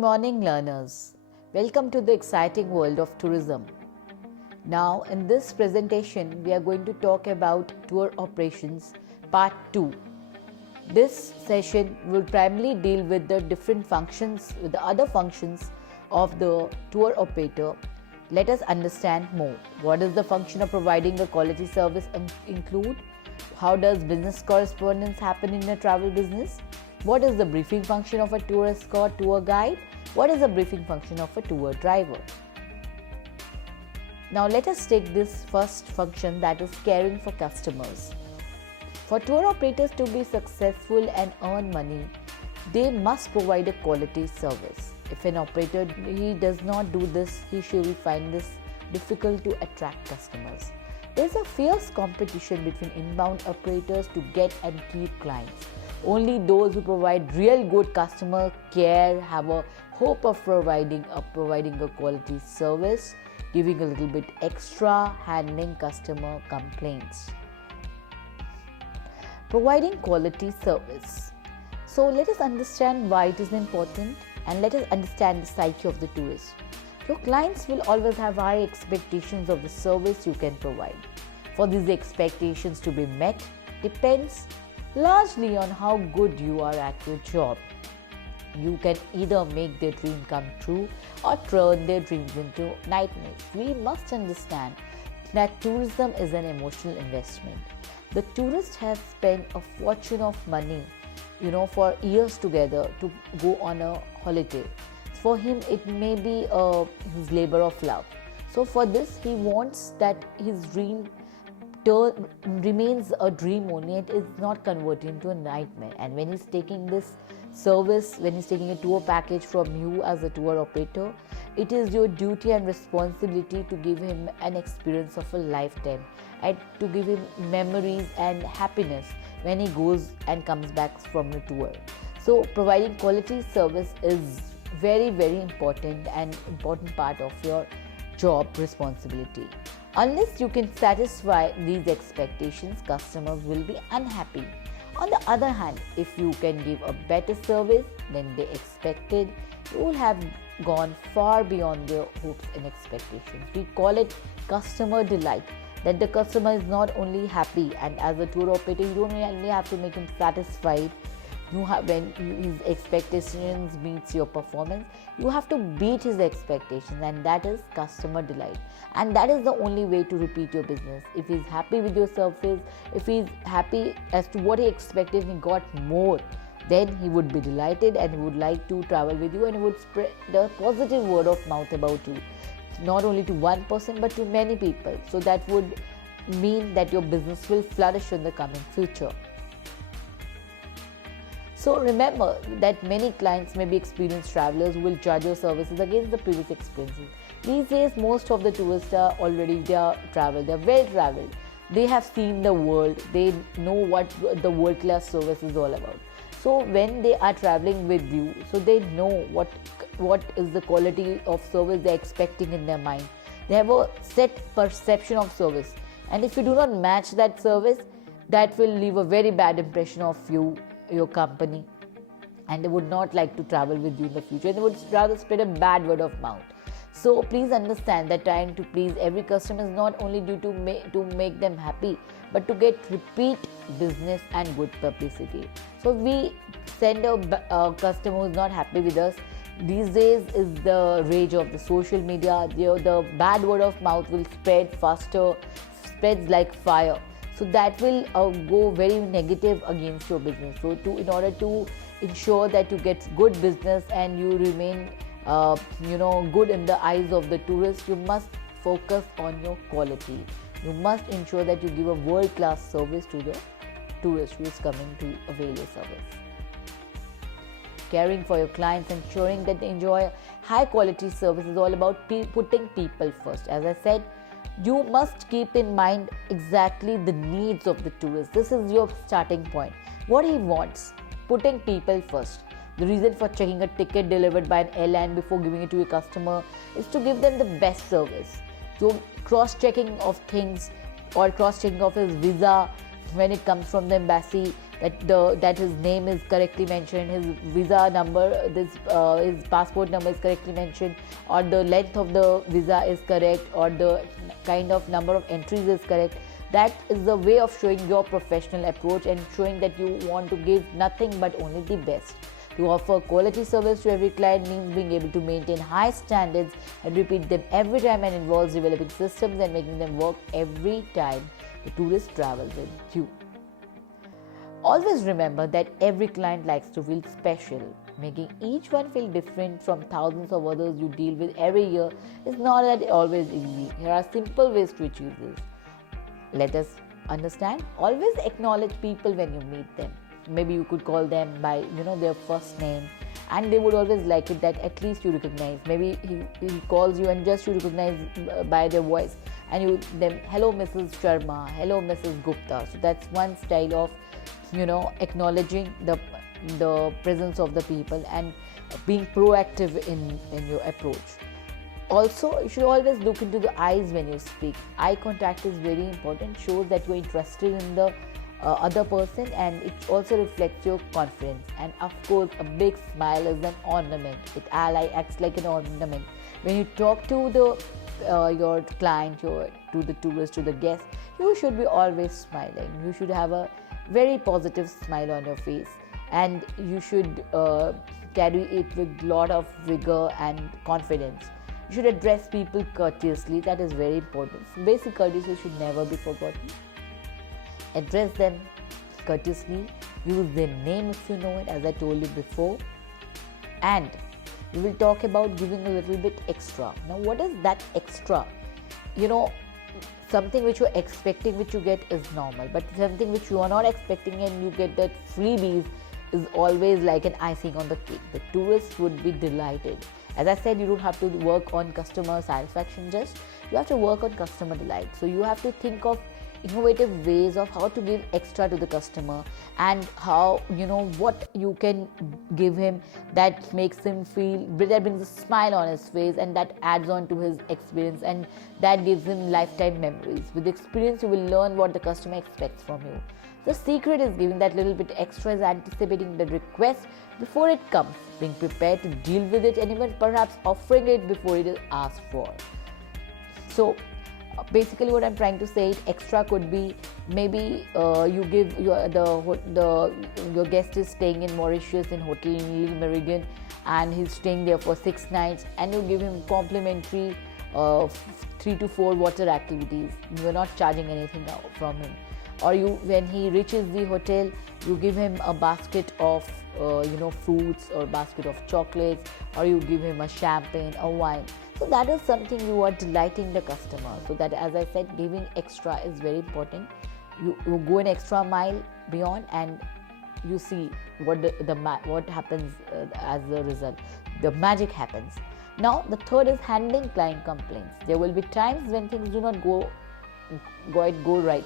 morning, learners. Welcome to the exciting world of tourism. Now, in this presentation, we are going to talk about tour operations part 2. This session will primarily deal with the different functions, with the other functions of the tour operator. Let us understand more. What is the function of providing a quality service include? How does business correspondence happen in a travel business? What is the briefing function of a tour escort, tour guide? What is the briefing function of a tour driver? Now let us take this first function, that is caring for customers. For tour operators to be successful and earn money, they must provide a quality service. If an operator does not do this, she will find this difficult to attract customers. There is a fierce competition between inbound operators to get and keep clients. Only those who provide real good customer care have a hope of providing a quality service, giving a little bit extra, handling customer complaints. Providing quality service. So let us understand why it is important and let us understand the psyche of the tourist. Your clients will always have high expectations of the service you can provide. For these expectations to be met depends largely on how good you are at your job. You can either make their dream come true or turn their dreams into nightmares. We must understand that tourism is an emotional investment. The tourist has spent a fortune of money, for years together to go on a holiday. For him, it may be his labor of love. So for this, he wants that his dream remains a dream only. It is not converted into a nightmare. And when he's taking this service, when he's taking a tour package from you as a tour operator, it is your duty and responsibility to give him an experience of a lifetime and to give him memories and happiness when he goes and comes back from the tour. So providing quality service is very, very important and important part of your job responsibility. Unless you can satisfy these expectations, customers will be unhappy. On the other hand, if you can give a better service than they expected, you will have gone far beyond their hopes and expectations. We call it customer delight, that the customer is not only happy, and as a tour operator, you don't only have to make him satisfied. When his expectations meets your performance, you have to beat his expectations, and that is customer delight. And that is the only way to repeat your business. If he's happy with your service, if he's happy as to what he expected, he got more, then he would be delighted and he would like to travel with you, and he would spread the positive word of mouth about you, not only to one person but to many people. So that would mean that your business will flourish in the coming future. So remember that many clients may be experienced travelers who will judge your services against the previous experiences. These days, most of the tourists are well traveled. They have seen the world. They know what the world-class service is all about. So when they are traveling with you, so they know what is the quality of service they're expecting in their mind. They have a set perception of service. And if you do not match that service, that will leave a very bad impression of you, your company, and they would not like to travel with you in the future. They would rather spread a bad word of mouth. So please understand that trying to please every customer is not only due to make them happy, but to get repeat business and good publicity. So we send a customer who is not happy with us. These days is the rage of the social media. The bad word of mouth will spread faster, spreads like fire. So that will go very negative against your business. So in order to ensure that you get good business and you remain good in the eyes of the tourist, you must focus on your quality. You must ensure that you give a world-class service to the tourist who is coming to avail your service. Caring for your clients, ensuring that they enjoy high-quality service is all about putting people first. As I said, you must keep in mind exactly the needs of the tourist. This is your starting point. What he wants, putting people first. The reason for checking a ticket delivered by an airline before giving it to a customer is to give them the best service. So cross-checking of things or cross-checking of his visa when it comes from the embassy that his name is correctly mentioned, his visa number, his passport number is correctly mentioned, or the length of the visa is correct, or the kind of number of entries is correct. That is the way of showing your professional approach and showing that you want to give nothing but only the best. To offer quality service to every client means being able to maintain high standards and repeat them every time, and involves developing systems and making them work every time the tourist travels with you. Always remember that every client likes to feel special. Making each one feel different from thousands of others you deal with every year is not that always easy. Here are simple ways to achieve this. Let us understand. Always acknowledge people when you meet them. Maybe you could call them by their first name, and they would always like it that at least you recognize. Maybe he calls you and just you recognize by their voice, and you them, hello Mrs. Sharma, hello Mrs. Gupta. So that's one style of acknowledging the presence of the people and being proactive in your approach. Also, you should always look into the eyes when you speak. Eye contact is very important, shows that you're interested in the other person, and it also reflects your confidence. And of course, a big smile is an ornament. It acts like an ornament. When you talk to your client, to the tourist, to the guest, you should be always smiling. You should have a very positive smile on your face, and you should carry it with a lot of vigor and confidence. You should address people courteously. That is very important. Basic courtesy should never be forgotten. Address them courteously. Use their name if you know it, as I told you before. And we will talk about giving a little bit extra. Now, what is that extra? Something which you're expecting, which you get, is normal. But something which you are not expecting and you get that freebies is always like an icing on the cake. The tourists would be delighted. As I said, you don't have to work on customer satisfaction just, you have to work on customer delight. So you have to think of innovative ways of how to give extra to the customer, and how what you can give him that makes him feel, that brings a smile on his face, and that adds on to his experience, and that gives him lifetime memories. With experience, you will learn what the customer expects from you. The secret is giving that little bit extra, is anticipating the request before it comes, being prepared to deal with it, and even perhaps offering it before it is asked for. So basically what I'm trying to say, extra could be maybe you give your guest is staying in Mauritius in Hotel L'Ile Méridien, and he's staying there for 6 nights, and you give him complimentary 3 to 4 water activities. You're not charging anything from him. Or when he reaches the hotel, you give him a basket of fruits, or basket of chocolates, or you give him a champagne or wine. So that is something you are delighting the customer. So that, as I said, giving extra is very important. You go an extra mile beyond, and you see what happens as a result. The magic happens. Now, the third is handling client complaints. There will be times when things do not go right.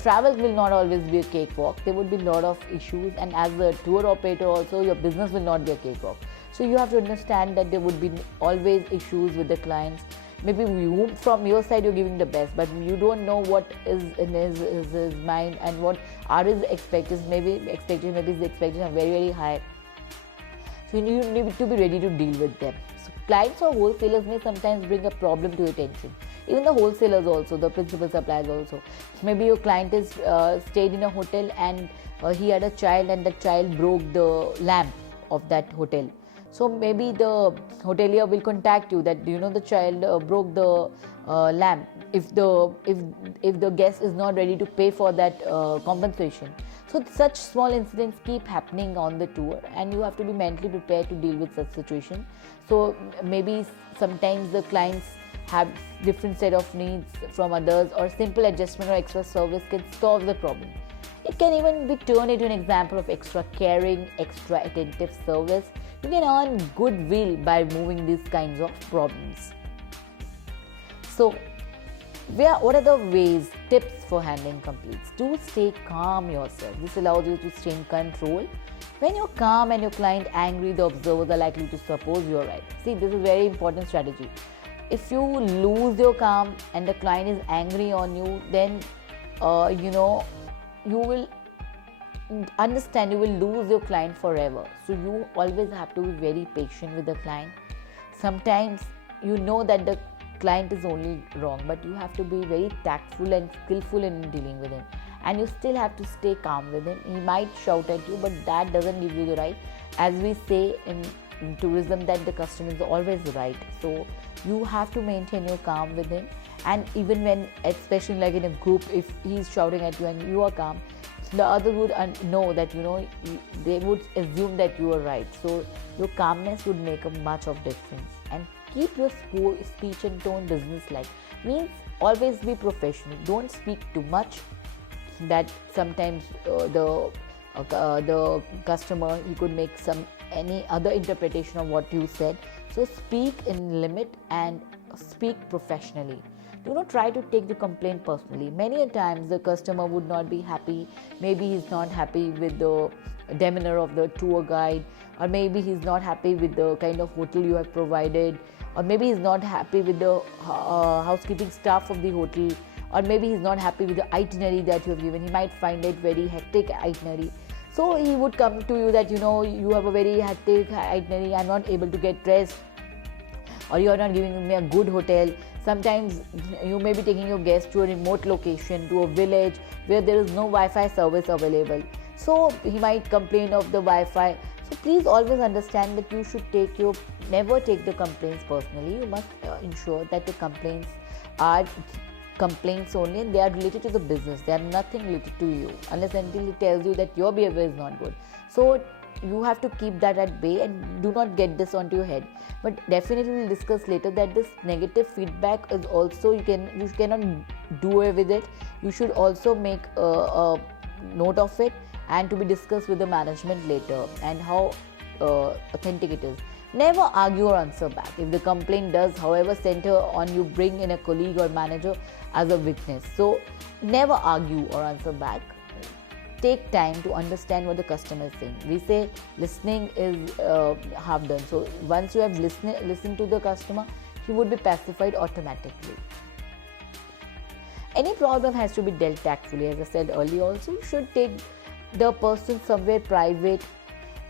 Travel will not always be a cakewalk. There would be a lot of issues, and as a tour operator also, your business will not be a cakewalk. So you have to understand that there would be always issues with the clients. Maybe from your side you're giving the best, but you don't know what is in his mind, and what are his expectations. Maybe his expectations are very, very high. So you need to be ready to deal with them. So clients or wholesalers may sometimes bring a problem to your attention. Even the wholesalers also, the principal suppliers also. Maybe your client is stayed in a hotel, and he had a child, and the child broke the lamp of that hotel. So maybe the hotelier will contact you that the child broke the lamp. If the guest is not ready to pay for that compensation. So such small incidents keep happening on the tour, and you have to be mentally prepared to deal with such situations. So maybe sometimes the clients have different set of needs from others, or simple adjustment or extra service can solve the problem. It can even be turned into an example of extra caring, extra attentive service. You can earn goodwill by moving these kinds of problems. So, what are the tips for handling complaints? To stay calm yourself. This allows you to stay in control. When you're calm and your client angry, the observers are likely to suppose you're right. See, this is a very important strategy. If you lose your calm and the client is angry on you, then you will understand you will lose your client forever. So you always have to be very patient with the client. Sometimes you know that the client is only wrong, but you have to be very tactful and skillful in dealing with him, and you still have to stay calm with him. He might shout at you, but that doesn't give you the right. As we say in tourism, that the customer is always right. So you have to maintain your calm with him, and even when, especially like in a group, if he's shouting at you and you are calm, the other would know that they would assume that you are right. So your calmness would make a much of difference. And keep your speech and tone business-like. Means always be professional. Don't speak too much. That sometimes the customer, he could make any other interpretation of what you said. So speak in limit and speak professionally. Do not try to take the complaint personally. Many a times the customer would not be happy. Maybe he's not happy with the demeanor of the tour guide, or maybe he's not happy with the kind of hotel you have provided, or maybe he's not happy with the housekeeping staff of the hotel, or maybe he's not happy with the itinerary that you have given. He might find it very hectic itinerary. So he would come to you that you have a very hectic itinerary, I'm not able to get rest, or you are not giving me a good hotel. Sometimes you may be taking your guests to a remote location, to a village where there is no Wi-Fi service available. So he might complain of the Wi-Fi. So please always understand that you should never take the complaints personally. You must ensure that the complaints are complaints only, and they are related to the business. They are nothing related to you, unless until he tells you that your behavior is not good. So you have to keep that at bay and do not get this onto your head. But definitely we'll discuss later that this negative feedback is also, you cannot do away with it. You should also make a note of it, and to be discussed with the management later, and how authentic it is. Never argue or answer back. If the complaint does, however, center on you, bring in a colleague or manager as a witness. So never argue or answer back. Take time to understand what the customer is saying. We say listening is half done. So once you have listened to the customer, he would be pacified automatically. Any problem has to be dealt tactfully. As I said earlier also, you should take the person somewhere private,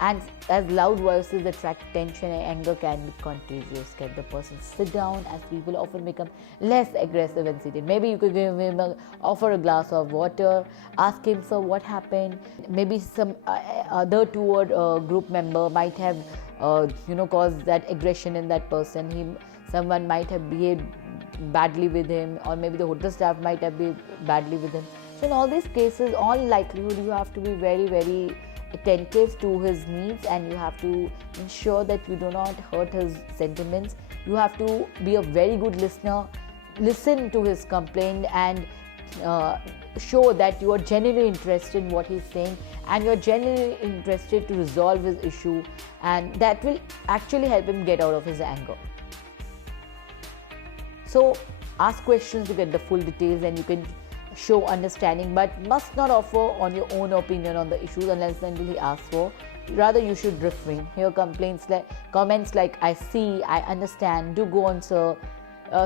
and as loud voices attract attention and anger can be contagious. Get the person sit down, as people often become less aggressive and seated. Maybe you could give him offer a glass of water, ask him, sir, what happened. Maybe some other tour group member might have caused that aggression in that person. Someone might have behaved badly with him, or maybe the hotel staff might have behaved badly with him. So in all these cases, all likelihood, you have to be very, very attentive to his needs, and you have to ensure that you do not hurt his sentiments. You have to be a very good listener, listen to his complaint, and show that you are genuinely interested in what he's saying, and you're genuinely interested to resolve his issue, and that will actually help him get out of his anger. So ask questions to get the full details, and you can show understanding, but must not offer on your own opinion on the issues unless until he asks for. Rather, you should refrain. Hear comments like I see, I understand, do go on, sir.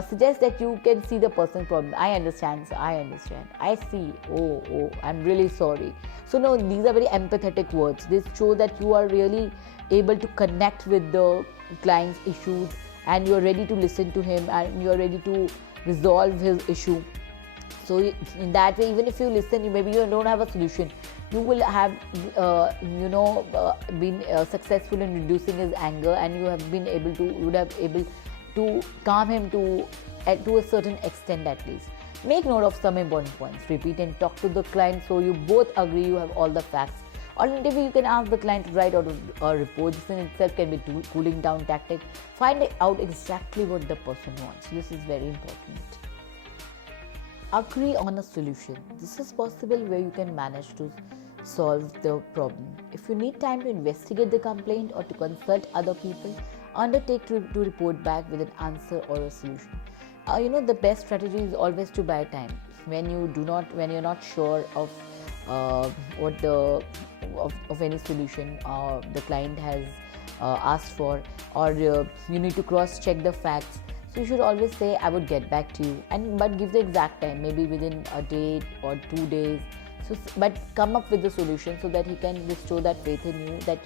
Suggest that you can see the person's problem. I understand, sir, I understand. I see, oh, I'm really sorry. So no, these are very empathetic words. This show that you are really able to connect with the client's issues, and you are ready to listen to him, and you are ready to resolve his issue. So in that way, even if you listen, maybe you don't have a solution, you will have been successful in reducing his anger, and you would have able to calm him to a certain extent at least. Make note of some important points. Repeat and talk to the client so you both agree you have all the facts. Alternatively, you can ask the client to write out a report. This in itself can be a cooling down tactic. Find out exactly what the person wants. This is very important. Agree on a solution. This is possible where you can manage to solve the problem. If you need time to investigate the complaint or to consult other people, undertake to report back with an answer or a solution. The best strategy is always to buy time. When you're not sure of of any solution the client has asked for, or you need to cross check the facts. So you should always say, I would get back to you, but give the exact time, maybe within a day or 2 days, So, but come up with the solution so that he can restore that faith in you, that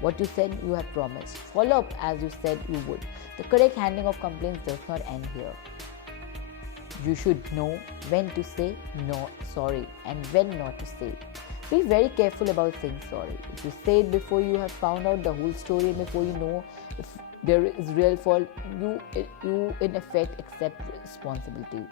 what you said you have promised. Follow up as you said you would. The correct handling of complaints does not end here. You should know when to say no, sorry, and when not to say it. Be very careful about saying sorry. If you say it before you have found out the whole story and before you know if there is real fault, you in effect accept responsibility.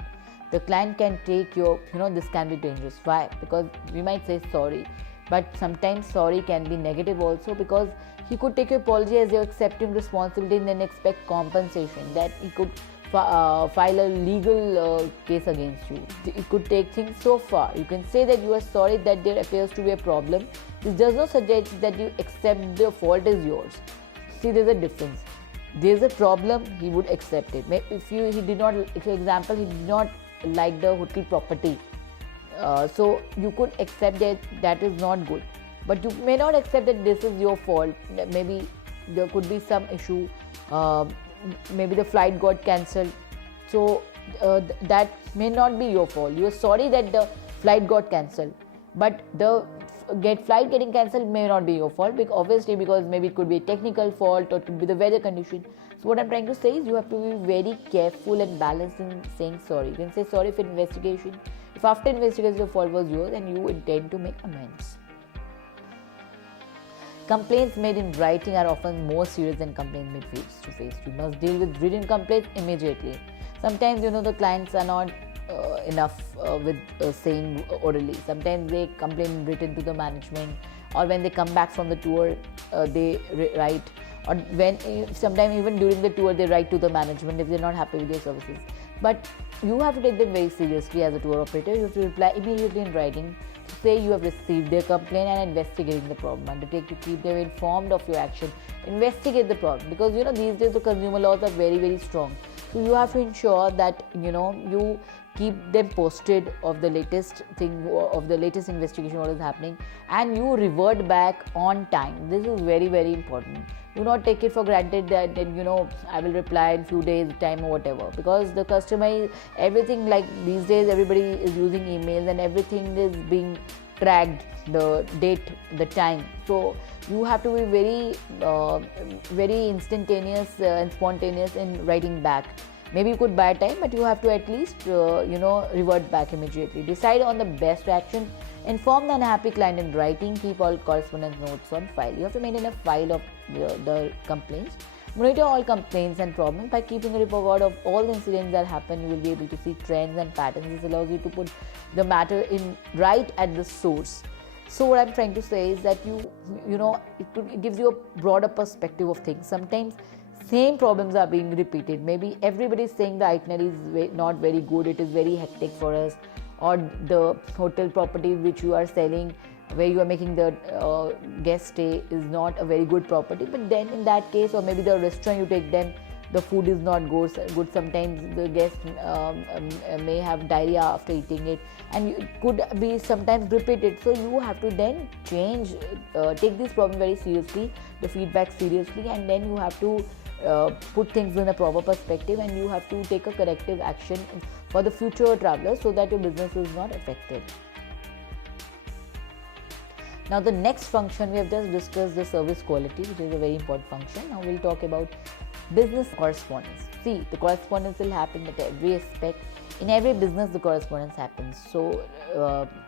The client can take your, this can be dangerous. Why? Because we might say sorry, but sometimes sorry can be negative also, because he could take your apology as you're accepting responsibility and then expect compensation, that he could file a legal case against you. It could take things so far. You can say that you are sorry that there appears to be a problem. This does not suggest that you accept the fault is yours. See, there's a difference. There's a problem, he would accept it. If for example, he did not like the hotel property, so you could accept that is not good, but you may not accept that this is your fault. Maybe there could be some issue, maybe the flight got cancelled, so that may not be your fault. You are sorry that the flight got cancelled, but the flight getting cancelled may not be your fault, because maybe it could be a technical fault or it could be the weather condition. So what I'm trying to say is you have to be very careful and balanced in saying sorry. You can say sorry for investigation, if after investigation the fault was yours and you intend to make amends. Complaints made in writing are often more serious than complaints made face to face. You must deal with written complaints immediately. Sometimes the clients are not enough with saying orally. Sometimes they complain written to the management, or when they come back from the tour they write, or sometimes even during the tour they write to the management if they're not happy with their services. But you have to take them very seriously as a tour operator. You have to reply immediately in writing to say you have received their complaint and investigating the problem. Undertake to keep them informed of your action. Investigate the problem, because these days the consumer laws are very, very strong. So you have to ensure that you keep them posted of the latest thing, of the latest investigation, what is happening, and you revert back on time. This is very, very important. Do not take it for granted that I will reply in few days time or whatever, because the customer, everything, like these days everybody is using emails and everything is being tracked, the date, the time. So you have to be very instantaneous and spontaneous in writing back. Maybe you could buy time, but you have to at least revert back immediately. Decide on the best action. Inform the unhappy client in writing. Keep all correspondence notes on file. You have to maintain a file of the complaints. Monitor all complaints and problems. By keeping a record of all the incidents that happen, you will be able to see trends and patterns. This allows you to put the matter in right at the source. So what I'm trying to say is that it gives you a broader perspective of things. Sometimes same problems are being repeated. Maybe everybody is saying the itinerary is not very good, it is very hectic for us, or the hotel property which you are selling, where you are making the guest stay, is not a very good property. But then in that case, or maybe the restaurant you take them, the food is not good. Sometimes the guest may have diarrhea after eating it, and it could be sometimes repeated. So you have to then take this problem very seriously, the feedback seriously, and then you have to put things in a proper perspective, and you have to take a corrective action for the future travelers so that your business is not affected. Now the next function, we have just discussed the service quality, which is a very important function. Now we'll talk about business correspondence. See, the correspondence will happen at every aspect. In every business, the correspondence happens. So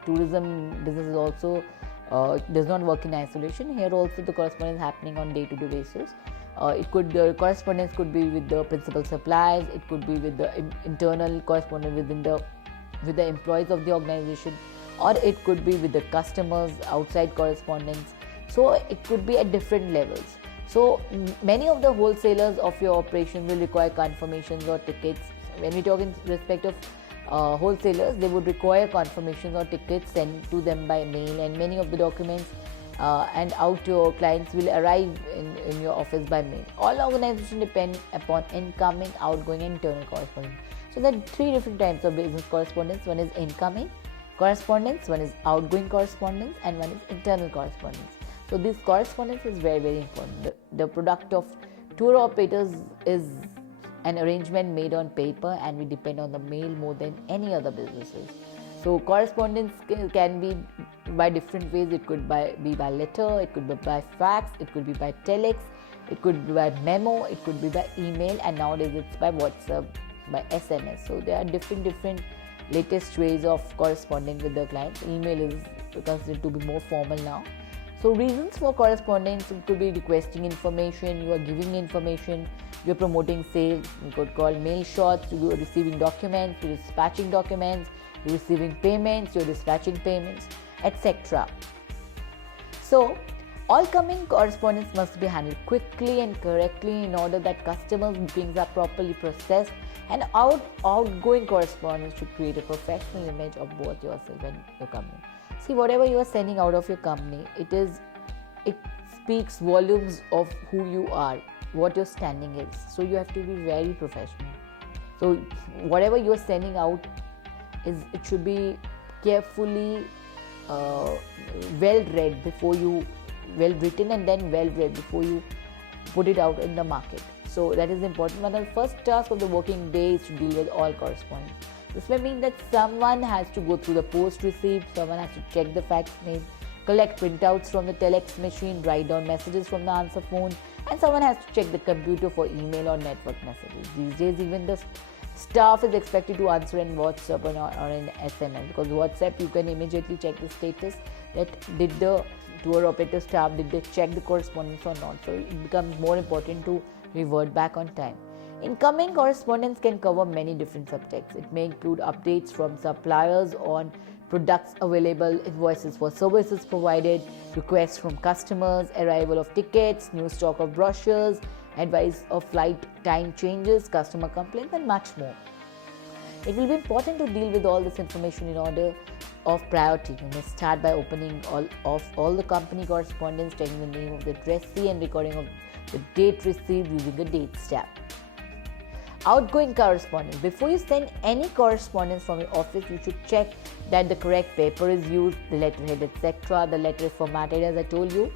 tourism business is also does not work in isolation. Here also the correspondence is happening on day-to-day basis. The correspondence could be with the principal suppliers. It could be with the internal correspondence with the employees of the organization, or it could be with the customers, outside correspondence. So it could be at different levels. So many of the wholesalers of your operation will require confirmations or tickets. When we talk in respect of wholesalers, they would require confirmations or tickets sent to them by mail, and many of the documents and out to your clients will arrive in your office by mail. All organizations depend upon incoming, outgoing, and internal correspondence. So there are three different types of business correspondence. One is incoming correspondence, one is outgoing correspondence, and one is internal correspondence. So this correspondence is very, very important. The product of tour operators is an arrangement made on paper, and we depend on the mail more than any other businesses. So correspondence can be by different ways. It could be by letter, it could be by fax, it could be by telex, it could be by memo, it could be by email, and nowadays it's by WhatsApp, by SMS. So there are different latest ways of corresponding with the client. Email is considered to be more formal now. So reasons for correspondence, it could be requesting information, you are giving information, you are promoting sales, you could call mail shots, you are receiving documents, you are dispatching documents, you are receiving payments, you are dispatching payments, etc. So all coming correspondence must be handled quickly and correctly in order that customers' bookings are properly processed, and outgoing correspondence should create a professional image of both yourself and your company. See, whatever you are sending out of your company, it speaks volumes of who you are, what your standing is. So you have to be very professional. So whatever you are sending out it should be carefully well written and then well read before you put it out in the market. So that is important. One of the first tasks of the working day is to deal with all correspondence. This may mean that someone has to go through the post received, someone has to check the fax mail, collect printouts from the telex machine, write down messages from the answer phone, and someone has to check the computer for email or network messages. These days, even the staff is expected to answer in WhatsApp or in SMS, because WhatsApp you can immediately check the status that did the tour operator staff, did they check the correspondence or not. So it becomes more important to revert back on time. Incoming correspondence can cover many different subjects. It may include updates from suppliers on products available, invoices for services provided, requests from customers, arrival of tickets, new stock of brochures, advice of flight time changes, customer complaints, and much more. It will be important to deal with all this information in order of priority. You may start by opening all the company correspondence, checking the name of the addressee and recording of the date received using the dates tab. Outgoing correspondence. Before you send any correspondence from your office, you should check that the correct paper is used, the letterhead, etc. The letter is formatted as I told you.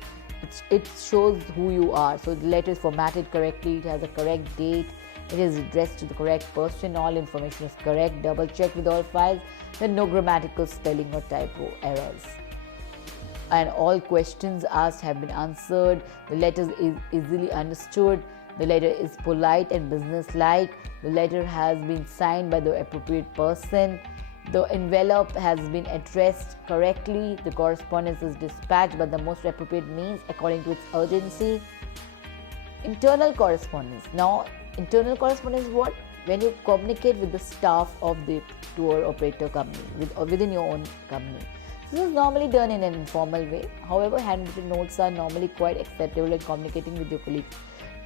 It shows who you are. So the letter is formatted correctly, it has a correct date, it is addressed to the correct person, all information is correct. Double check with all files that no grammatical spelling or typo errors. And all questions asked have been answered. The letter is easily understood. The letter is polite and businesslike. The letter has been signed by the appropriate person. The envelope has been addressed correctly. The correspondence is dispatched by the most appropriate means according to its urgency. Internal correspondence. Now, internal correspondence is what? When you communicate with the staff of the tour operator company, within your own company. This is normally done in an informal way. However, handwritten notes are normally quite acceptable in communicating with your colleagues.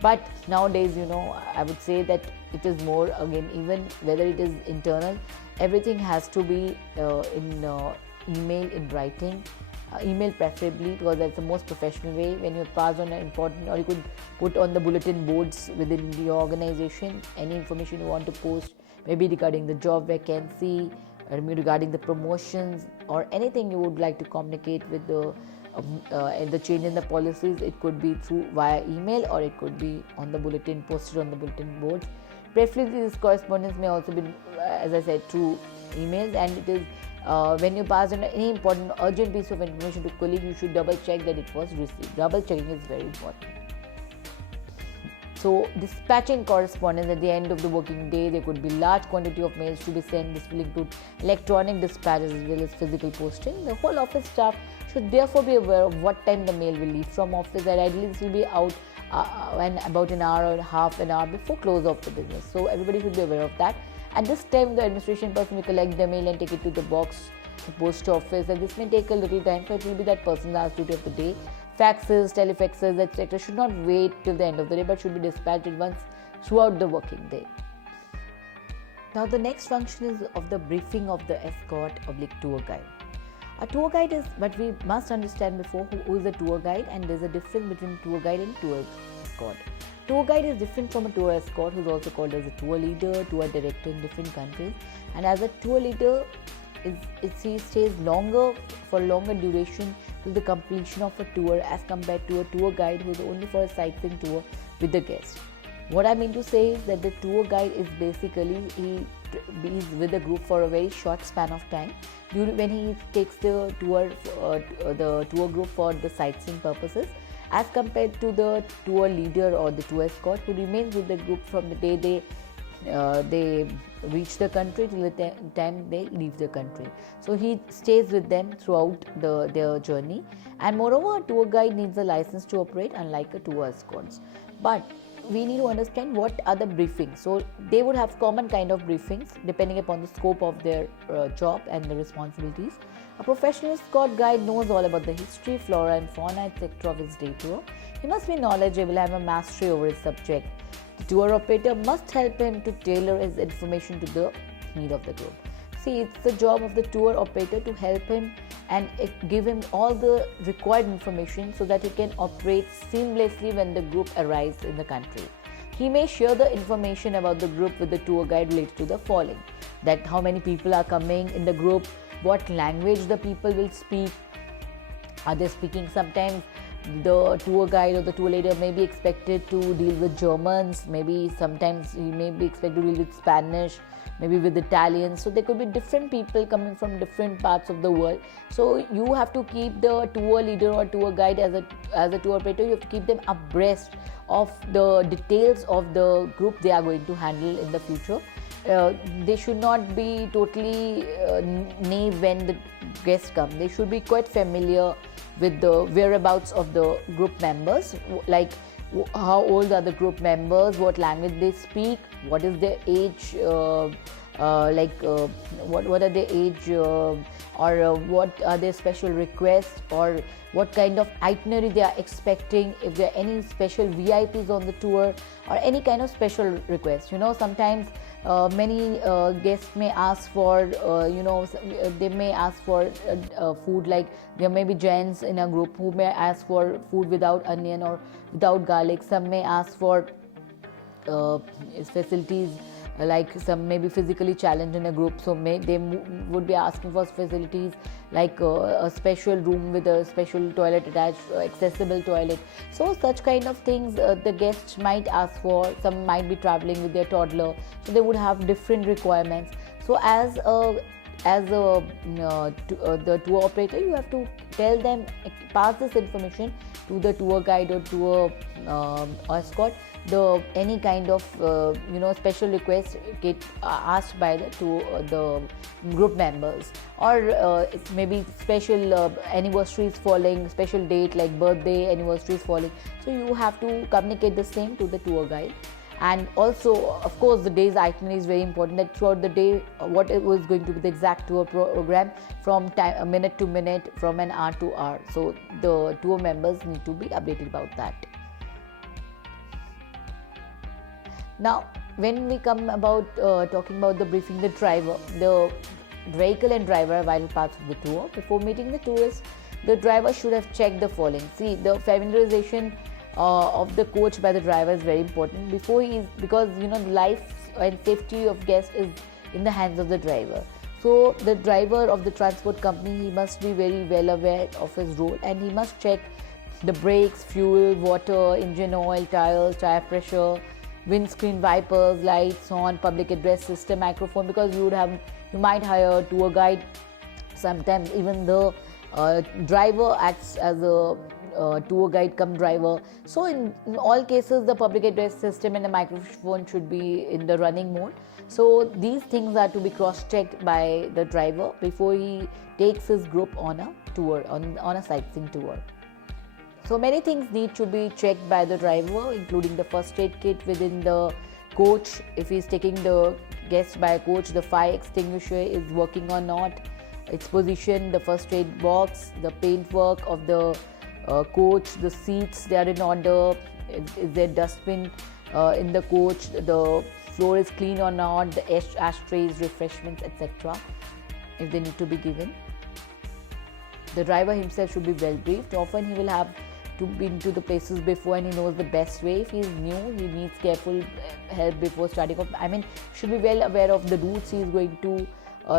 But nowadays, I would say that it is more, again, even whether it is internal, everything has to be in email, in writing. Email preferably, because that's the most professional way. When you pass on an important, or you could put on the bulletin boards within the organization any information you want to post, maybe regarding the job vacancy, or maybe regarding the promotions, or anything you would like to communicate with the change in the policies. It could be via email, or it could be on the bulletin, posted on the bulletin boards. Preferably, this correspondence may also be, as I said, through emails. And it is when you pass on any important urgent piece of information to colleague, you should double check that it was received. Double checking is very important. So dispatching correspondence at the end of the working day, there could be large quantity of mails to be sent. This will include electronic dispatches as well as physical posting. The whole office staff should therefore be aware of what time the mail will leave from office, and ideally this will be out about an hour or half an hour before close of the business. So everybody should be aware of that. At this time, the administration person will collect the mail and take it to the box, the post office, and this may take a little time, so it will be that person's last duty of the day. Faxes, telefaxes, etc. should not wait till the end of the day, but should be dispatched once throughout the working day. Now the next function is of the briefing of the escort / tour guide. A tour guide is, but we must understand before who is a tour guide, and there is a difference between tour guide and tour escort. Tour guide is different from a tour escort, who is also called as a tour leader, tour director in different countries. And as a tour leader, he stays for longer duration till the completion of a tour, as compared to a tour guide who is only for a sightseeing tour with the guest. What I mean to say is that the tour guide is basically, he is with the group for a very short span of time. When he takes the tour group for the sightseeing purposes, as compared to the tour leader or the tour escort who remains with the group from the day they reach the country till the time they leave the country. So he stays with them throughout their journey. And moreover, a tour guide needs a license to operate, unlike a tour escorts. But we need to understand what are the briefings. So they would have common kind of briefings depending upon the scope of their job and the responsibilities. A professional escort guide knows all about the history, flora and fauna, etc. of his day tour. He must be knowledgeable and have a mastery over his subject. The tour operator must help him to tailor his information to the need of the group. See, it's the job of the tour operator to help him and give him all the required information so that he can operate seamlessly when the group arrives in the country. He may share the information about the group with the tour guide related to the following: that how many people are coming in the group, what language the people will speak, are they speaking. Sometimes the tour guide or the tour leader may be expected to deal with Germans, maybe sometimes he may be expected to deal with Spanish, maybe with Italians. So there could be different people coming from different parts of the world. So you have to keep the tour leader or tour guide as a tour operator, you have to keep them abreast of the details of the group they are going to handle in the future. They should not be totally naive when the guests come. They should be quite familiar with the whereabouts of the group members, like how old are the group members, what language they speak, what is their age, what are their age, or what are their special requests, or what kind of itinerary they are expecting, if there are any special VIPs on the tour, or any kind of special request. Sometimes many guests may ask for, they may ask for food, like there may be gents in a group who may ask for food without onion or without garlic. Some may ask for facilities, like some may be physically challenged in a group, so they would be asking for facilities like a special room with a special toilet attached, accessible toilet. So such kind of things the guests might ask for. Some might be traveling with their toddler, so they would have different requirements. So as the tour operator, you have to tell them, pass this information to the tour guide or tour escort, any kind of special request get asked by the group members, or maybe special anniversaries falling, special date like birthday, anniversaries falling. So you have to communicate the same to the tour guide. And also, of course, the day's itinerary is very important, that throughout the day what it was going to be the exact tour program from time, minute to minute, from an hour to hour. So the tour members need to be updated about that. Now, when we come about talking about the briefing, the vehicle and driver are vital parts of the tour. Before meeting the tourist, the driver should have checked the following. See, the familiarization of the coach by the driver is very important because life and safety of guests is in the hands of the driver. So the driver of the transport company, he must be very well aware of his role, and he must check the brakes, fuel, water, engine oil, tires, tire pressure, windscreen wipers, lights on, public address system, microphone, because you might hire a tour guide. Sometimes even the driver acts as a tour guide come driver. So in all cases, the public address system and the microphone should be in the running mode. So these things are to be cross-checked by the driver before he takes his group on a tour, on a sightseeing tour. So many things need to be checked by the driver, including the first aid kit within the coach. If he is taking the guest by a coach, the fire extinguisher is working or not, its position, the first aid box, the paintwork of the coach, the seats, they are in order, is there dustbin in the coach, the floor is clean or not, the ashtrays, refreshments, etc. if they need to be given. The driver himself should be well briefed. Often he will have to be into the places before and he knows the best way. If he is new, he needs careful help before starting off. Should be well aware of the routes he is going to,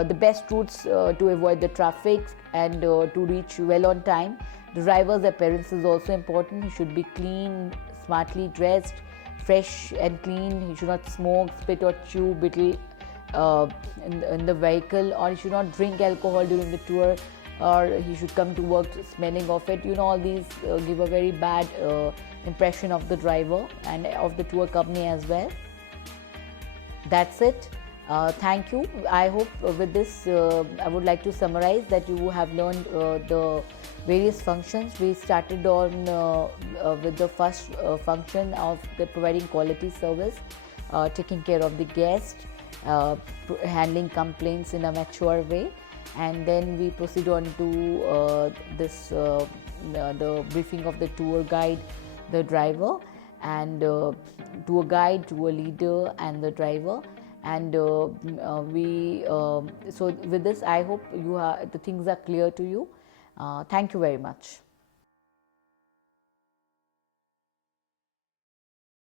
the best routes to avoid the traffic and to reach well on time. The driver's appearance is also important. He should be clean, smartly dressed, fresh and clean. He should not smoke, spit or chew betel in the vehicle, or he should not drink alcohol during the tour, or he should come to work smelling of it. All these give a very bad impression of the driver and of the tour company as well. That's it. Thank you. I hope with this I would like to summarize that you have learned the various functions. We started on with the first function of the providing quality service, taking care of the guest, handling complaints in a mature way, and then we proceed on to the briefing of the tour guide, the driver, and tour guide, tour leader, and the driver. And so with this, I hope the things are clear to you. Thank you very much.